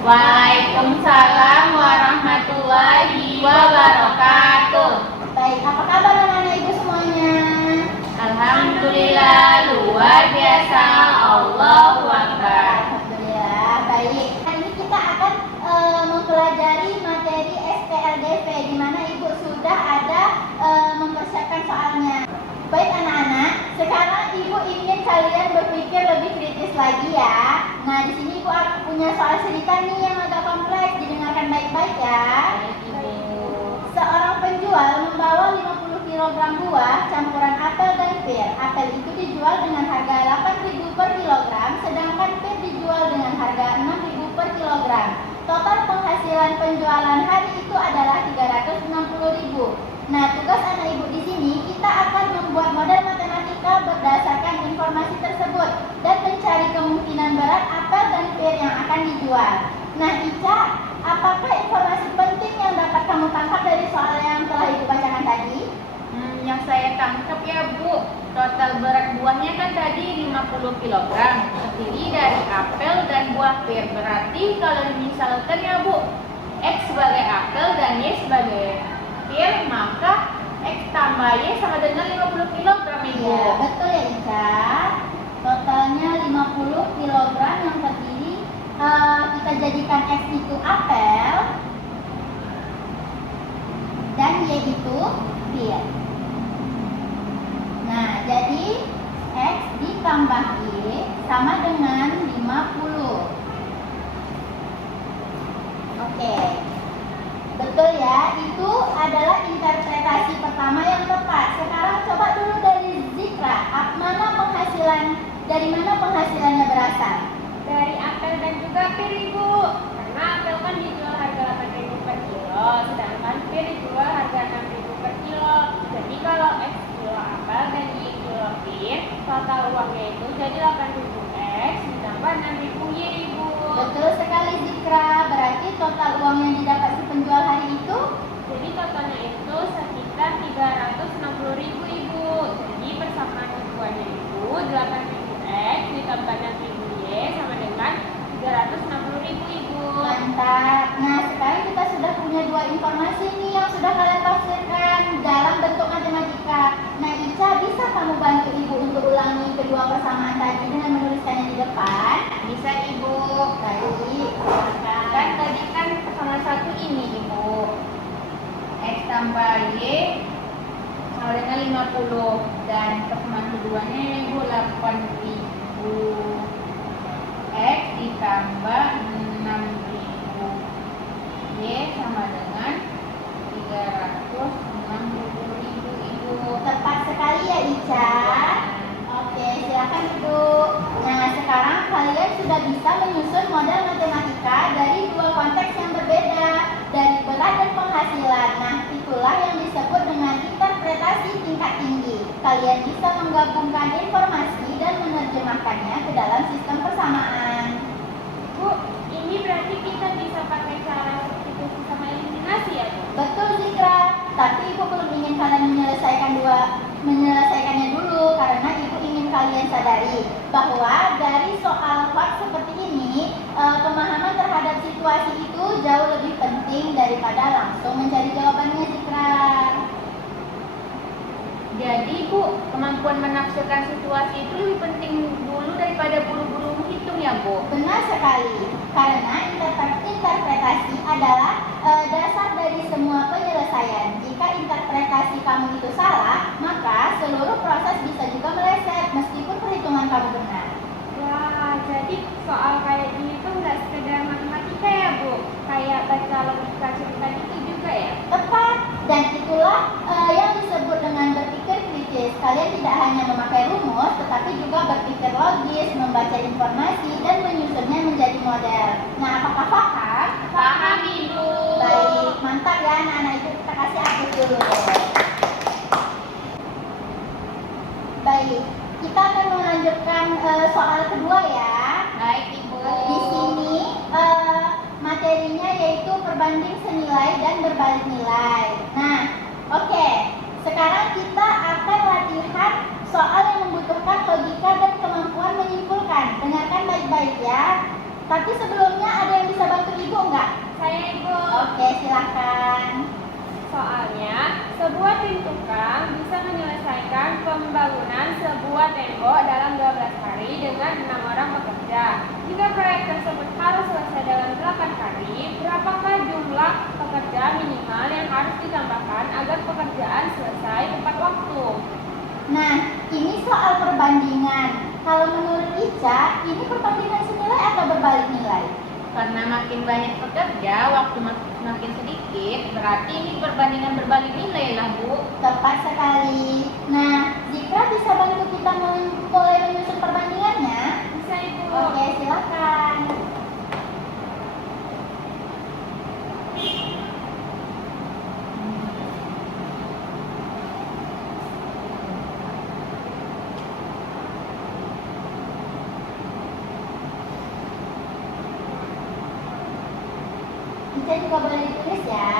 Waalaikumsalam warahmatullahi wabarakatuh. Baik, apa kabar anak-anak ibu semuanya? Alhamdulillah, luar biasa. Allahu Akbar. Alhamdulillah, baik. Hari ini kita akan mempelajari materi SPLDV, di mana ibu sudah ada mempersiapkan soalnya. Baik anak-anak, sekarang ibu ingin kalian berpikir lebih kritis lagi ya. Nah, di sini ibu punya soal cerita nih yang agak kompleks, didengarkan baik-baik ya. Seorang penjual membawa 50 kg buah campuran apel dan pir. Apel itu dijual dengan harga 8.000 per kilogram, sedangkan pir dijual dengan harga 6.000 per kilogram. Total penghasilan penjualan hari itu adalah 360.000. Nah, tugas anak ibu di sini kita akan membuat model matematika berdasarkan informasi tersebut dan mencari kemungkinan berat apel dan pir yang akan dijual. Nah, Ica, apakah informasi penting yang dapat kamu tangkap dari soal yang telah ibu bacakan tadi? Yang saya tangkap ya Bu, total berat buahnya kan tadi 50 kg, terdiri dari apel dan buah pir. Berarti kalau misalkan ya Bu, X sebagai apel dan Y sebagai pir, maka X tambah Y sama dengan 50 kg Ibu. Iya, betul ya Ica. Totalnya 50 kg yang terdiri, kita jadikan X itu apel dan Y itu pir. Nah, jadi X ditambah Y sama dengan 50. Oke, betul ya, itu adalah interpretasi pertama yang tepat. Sekarang coba dulu dari Zikra, dari mana penghasilannya berasal? Dari apel dan juga pir Ibu. Karena apel kan dijual harga 8.000 per kilo, sedangkan pir dijual harga 6.000 per kilo. Jadi kalau X kilo apel dan Y kilo pir, total uangnya itu jadi 8.000 X ditambah 6.000 Y Ibu. Betul sekali Zikra, berarti total uang yang didapat si penjual hari itu? Jadi totalnya itu sekitar 360.000 Ibu. Jadi persamaan keduanya itu 8.000 X ditambah 6.000 Y sama dengan 360.000 Ibu. Mantap. Nah, sekarang kita sudah punya dua informasi nih yang sudah kalian tafsirkan dalam bentuk matematika. Nah, Ica, bisa kamu bantu ibu untuk ulangi kedua persamaan tadi dengan menuliskannya di depan? Bisa Ibu. Baik, Kan silakan. tadi kan sama satu ini Ibu, X tambah Y sama dengan 50 dan persamaan keduanya Ibu 8.000 X ditambah 6.000 Y sama dengan 360.000 Ibu. Tepat sekali ya Ica. Oke, silakan duduk. Nah, sekarang kalian sudah bisa menyusun model matematika dari dua konteks yang berbeda, dari berat dan penghasilan. Nah, itulah yang disebut dengan interpretasi tingkat tinggi. Kalian bisa menggabungkan informasi dan menerjemahkannya ke dalam sistem persamaan. Bu, ini berarti kita bisa pakai cara substitusi sama eliminasi ya Bu? Betul Zikra, tapi ibu belum ingin kalian menyelesaikannya dulu karena ibu ingin kalian sadari bahwa dari soal kuat seperti ini, pemahaman terhadap situasi itu jauh lebih penting daripada langsung mencari jawabannya Zikra. Jadi Bu, kemampuan menafsirkan situasi itu lebih penting dulu daripada buru-buru menghitung ya Bu? Benar sekali, karena interpretasi adalah dasar dari semua penyelesaian. Jika interpretasi kamu itu salah, maka seluruh proses bisa juga meleset meskipun perhitungan kamu benar. Wah, jadi soal kayak gini tuh nggak sekedar matematika ya Bu? Kayak baca logika cerita gitu juga ya? Tepat, dan itulah yang disebut dengan berpikir kritis. Kalian tidak hanya memakai rumus, tetapi juga berpikir logis, membaca informasi, dan menyusunnya menjadi model. Nah, apakah paham? Paham Ibu. Baik, mantap ya anak-anak itu, kita kasih aplaus dulu. Baik, kita akan melanjutkan soal kedua ya. Baik Ibu. Di sini materinya yaitu perbanding senilai dan berbalik nilai. Nah, oke. Sekarang kita akan latihan soal yang membutuhkan logika dan kemampuan menyimpulkan. Dengarkan baik-baik ya. Tapi sebelumnya ada yang bisa bantu Oke, silakan. Soalnya, sebuah tim tukang bisa menyelesaikan pembangunan sebuah tembok dalam 12 hari dengan 6 orang pekerja. Jika proyek tersebut harus selesai dalam 8 hari, berapakah jumlah pekerja minimal yang harus ditambahkan agar pekerjaan selesai tepat waktu? Nah, ini soal perbandingan. Kalau menurut Ica, ini perbandingan senilai atau berbalik nilai? Karena makin banyak pekerja, waktu makin sedikit, berarti ini perbandingan berbalik nilai lah, Bu. Tepat sekali. Nah, Zikra bisa bantu kita mulai menyusun perbandingannya? Bisa, Ibu. Oke, silakan. Ica juga boleh ditulis ya.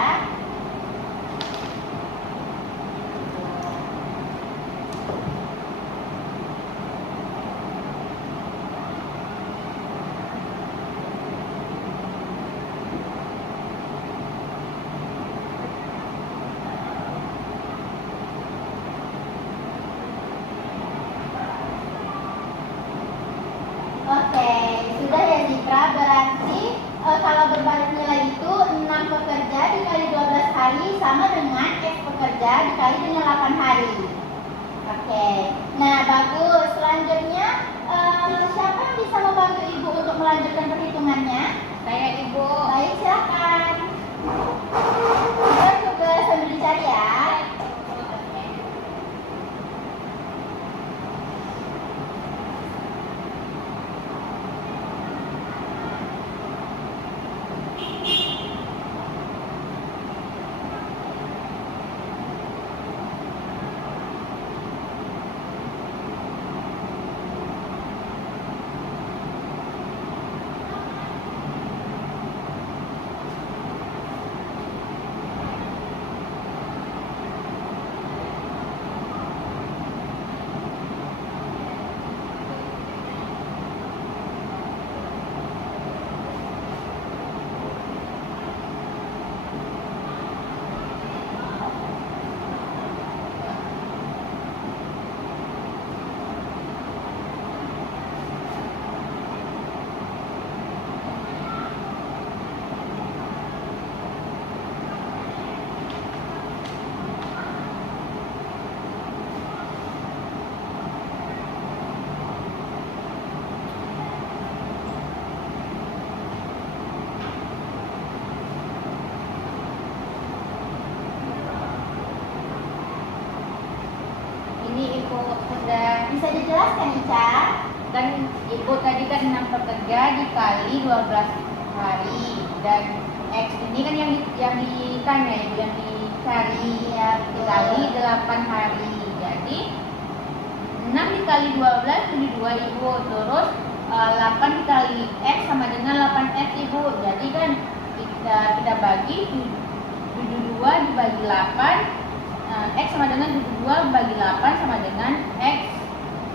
Oke, sudah ya Zikra, berarti kalau berbalik nilai itu 6 pekerja dikali 12 hari sama dengan X pekerja dikali dengan 8 hari. Oke, nah bagus. Selanjutnya, siapa yang bisa membantu Ibu untuk melanjutkan perhitungannya? Saya, Ibu. Baik, silakan. Kita juga sambil dicari ya. Ini Ibu sudah, Bisa dijelaskan Ica? kan Ibu tadi kan 6 pekerja dikali 12 hari, dan X ini kan yang ditanya Ibu, yang dicari ya, dikali 8 hari. Jadi 6 dikali 12 jadi 2 Ibu, terus 8 dikali X sama dengan 8X Ibu. Jadi kan kita bagi 72 dibagi 8, X sama dengan 72 bagi 8 sama dengan X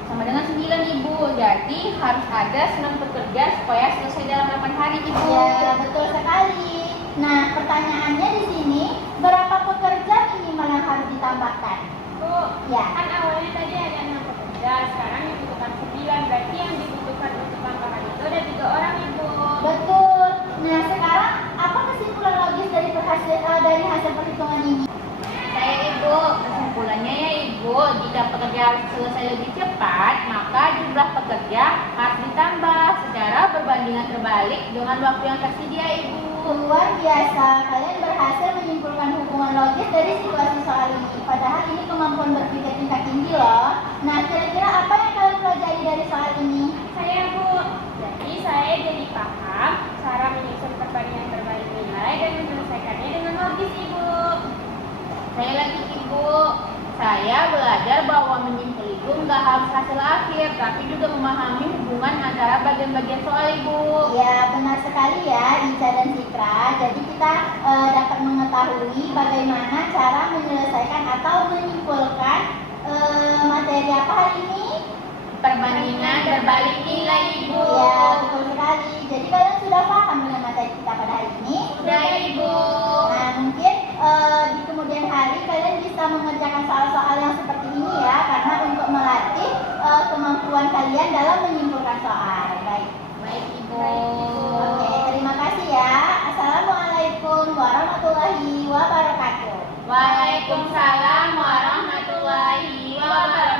sama dengan 9 Ibu. Jadi harus ada 9 pekerja supaya selesai dalam 8 hari Ibu. Ya, betul sekali. Nah, pertanyaannya di sini, berapa pekerja minimal yang harus ditambahkan? Bu, Ya. kan awalnya tadi ada 6 pekerja, sekarang dibutuhkan 9, berarti yang dibutuhkan untuk tambahan itu ada 3 orang, Ibu. Betul. Nah, sekarang apa kesimpulan logis dari hasil perhitungan ini? Saya Ibu, kesimpulannya ya Ibu, jika pekerja harus selesai lebih cepat, maka jumlah pekerja harus ditambah secara berbandingan terbalik dengan waktu yang tersedia Ibu. Luar biasa, kalian berhasil menyimpulkan hubungan logis dari situasi soal ini. Padahal ini kemampuan berpikir tingkat tinggi loh. Nah, kira-kira apa yang kalian pelajari dari soal ini? Saya, Bu, jadi saya jadi paham cara menyusun perbandingan berbalik nilai dan menyelesaikannya dengan logis, Ibu. Saya lagi Ibu, saya belajar bahwa menyimpul itu nggak harus hasil akhir, tapi juga memahami hubungan antara bagian-bagian soal Ibu. Ya, benar sekali ya Ica dan Citra. Jadi kita dapat mengetahui bagaimana cara menyelesaikan atau menyimpulkan materi apa hari ini? Perbandingan berbalik nilai Ibu. Ya, betul sekali. Jadi kalian sudah paham dengan materi kita pada hari ini? Sudah Ibu. kalian dalam menyimpulkan soal. Baik. Baik Ibu. Oke, terima kasih ya. Assalamualaikum warahmatullahi wabarakatuh. Waalaikumsalam warahmatullahi wabarakatuh.